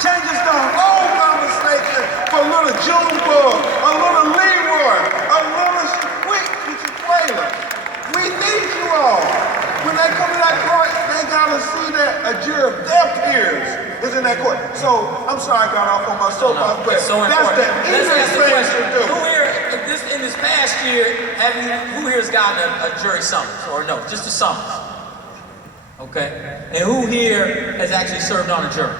changes the whole conversation for a little Junebug, a little Leroy, a little Squeak, Quayla. We need you all. When they come to that court, they gotta see that a jury of their peers is in that court. So, I'm sorry I got off on my soapbox, but so that's the easiest thing to do. Who here, in this past year, who here has gotten a jury summons, or no, just a summons? Okay, and who here has actually served on a jury?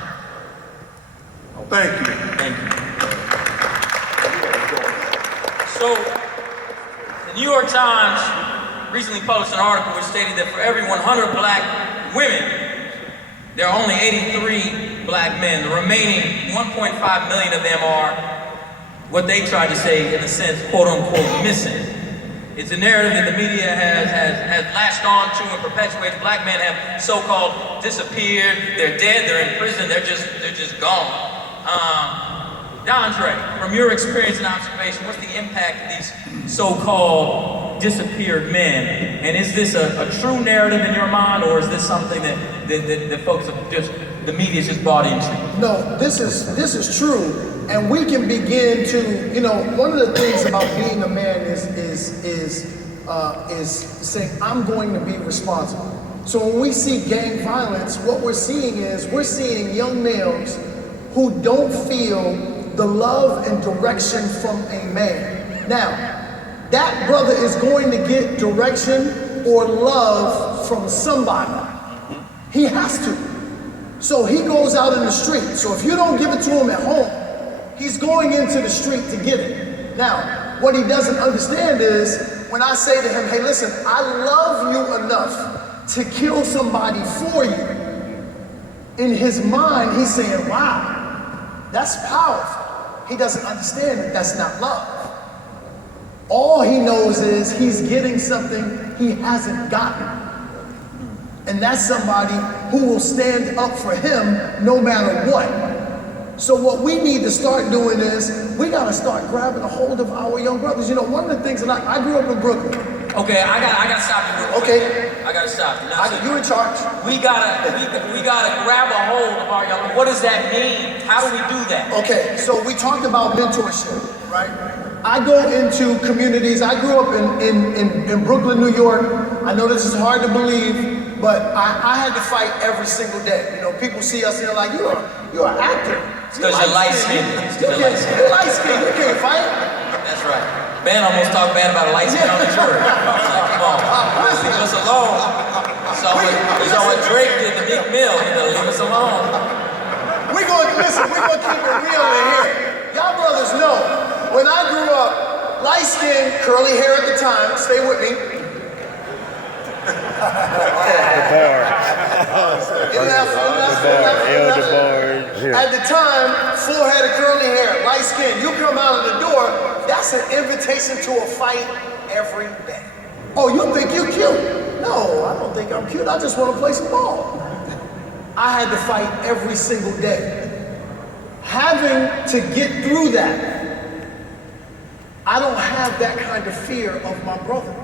Thank you. Thank you. So, the New York Times recently published an article which stated that for every 100 black women, there are only 83 black men. The remaining 1.5 million of them are what they tried to say, in a sense, quote unquote, missing. It's a narrative that the media has latched on to and perpetuates. Black men have so-called disappeared, they're dead, they're in prison, they're just gone. DeAndre, from your experience and observation, what's the impact of these so-called disappeared men? And is this a true narrative in your mind, or is this something that folks have the media's just bought into? No, this is true. And we can begin to, one of the things about being a man is saying, I'm going to be responsible. So when we see gang violence, what we're seeing young males who don't feel the love and direction from a man. Now, that brother is going to get direction or love from somebody. He has to. So he goes out in the street. So if you don't give it to him at home, he's going into the street to get it. Now, what he doesn't understand is when I say to him, hey, listen, I love you enough to kill somebody for you. In his mind, he's saying, wow, that's powerful. He doesn't understand that that's not love. All he knows is he's getting something he hasn't gotten. And that's somebody who will stand up for him no matter what. So what we need to start doing is we gotta start grabbing a hold of our young brothers. One of the things that I grew up in Brooklyn. Okay, I gotta stop you real quick. Okay. I gotta stop you. You're in charge. We gotta grab a hold of our young. What does that mean? How do we do that? Okay, so we talked about mentorship, right? I go into communities. I grew up in Brooklyn, New York. I know this is hard to believe, but I had to fight every single day. People see us and they're like, you're an actor. It's because you're light-skinned. You're light-skinned. You can't fight. That's right. Ben almost talked bad about a light-skinned on the jury. Like, come on. Leave us alone. So what Drake did to Meek Mill, leave us alone. We're gonna keep it real in here. Y'all brothers know, when I grew up, light-skinned, curly hair at the time, stay with me. At the time, full-headed curly hair, light skin, you come out of the door, that's an invitation to a fight every day. Oh, you think you cute? No, I don't think I'm cute. I just want to play some ball. I had to fight every single day. Having to get through that, I don't have that kind of fear of my brother.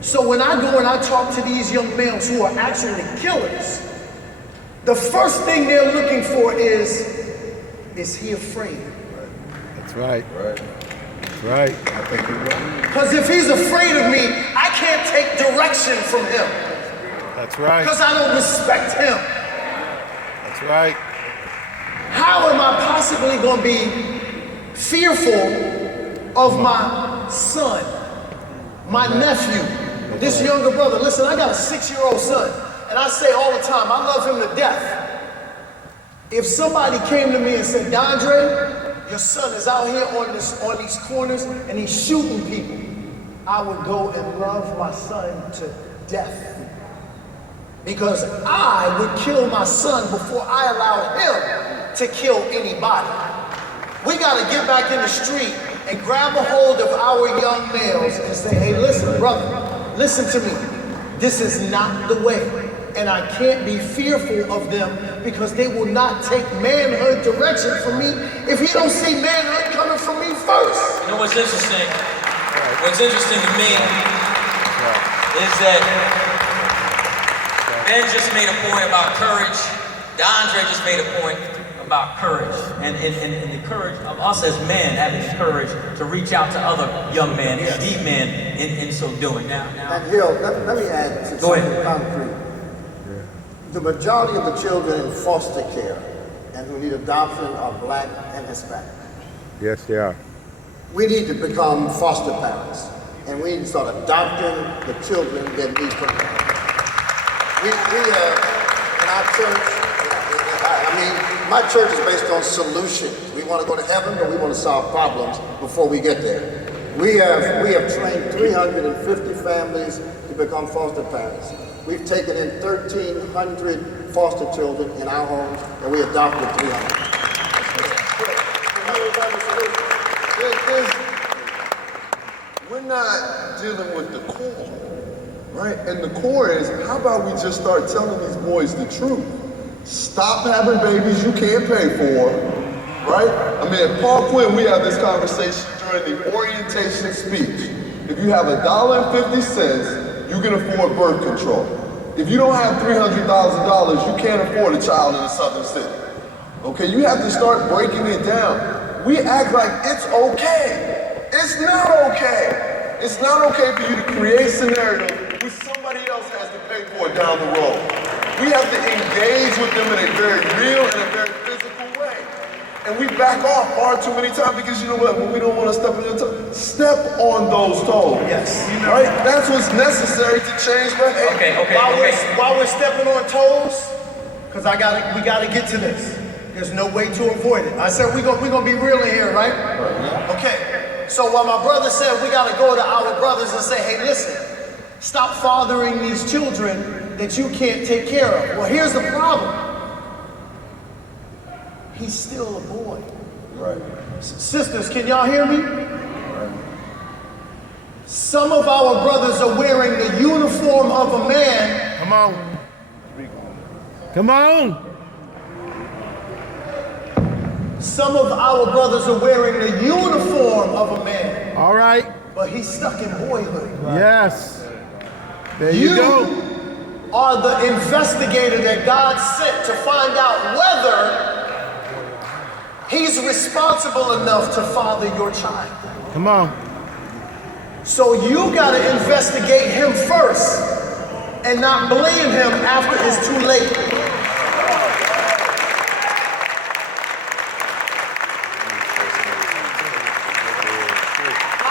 So when I go and I talk to these young males who are actually killers, the first thing they're looking for is he afraid? That's right. That's right. I think you're right. Because if he's afraid of me, I can't take direction from him. That's right. Because I don't respect him. That's right. How am I possibly going to be fearful of my son, my nephew, this younger brother? Listen, I got a 6-year-old son. And I say all the time, I love him to death. If somebody came to me and said, DeAndre, your son is out here on these corners and he's shooting people, I would go and love my son to death. Because I would kill my son before I allowed him to kill anybody. We gotta get back in the street and grab a hold of our young males and say, hey, listen, brother, listen to me. This is not the way. And I can't be fearful of them because they will not take manhood direction from me if he don't see manhood coming from me first. You know what's interesting? What's interesting to me is that Ben just made a point about courage. DeAndre just made a point about courage and the courage of us as men having the courage to reach out to other young men and be men in so doing. Now, And Hill, let me add to something concrete. The majority of the children in foster care and who need adoption are black and Hispanic. Yes, they are. We need to become foster parents, and we need to start adopting the children that need protection. We in our church, my church is based on solutions. We want to go to heaven, but we want to solve problems before we get there. We have trained 350 families to become foster parents. We've taken in 1,300 foster children in our homes, and we adopted 300. We're not dealing with the core, right? And the core is, how about we just start telling these boys the truth? Stop having babies you can't pay for, right? I mean, at Paul Quinn, we have this conversation during the orientation speech. If you have $1.50, you can afford birth control. If you don't have $300,000, you can't afford a child in a southern city. Okay, you have to start breaking it down. We act like it's okay. It's not okay. It's not okay for you to create scenarios which somebody else has to pay for down the road. We have to engage with them in a very real and a very physical way. And we back off far too many times because you know what, when we don't want to step on your toes, step on those toes. Yes. Right? That's what's necessary to change behavior. While we're stepping on toes, because we gotta get to this. There's no way to avoid it. I said we're gonna be real in here, right? Okay. So while my brother said we gotta go to our brothers and say, hey, listen, stop fathering these children that you can't take care of. Well, here's the problem. He's still a boy. Right. Sisters, can y'all hear me? Some of our brothers are wearing the uniform of a man. Come on. Come on. Some of our brothers are wearing the uniform of a man. All right. But he's stuck in boyhood. Yes. There you go. Are the investigator that God sent to find out whether he's responsible enough to father your child. Come on. So you gotta investigate him first and not blame him after it's too late.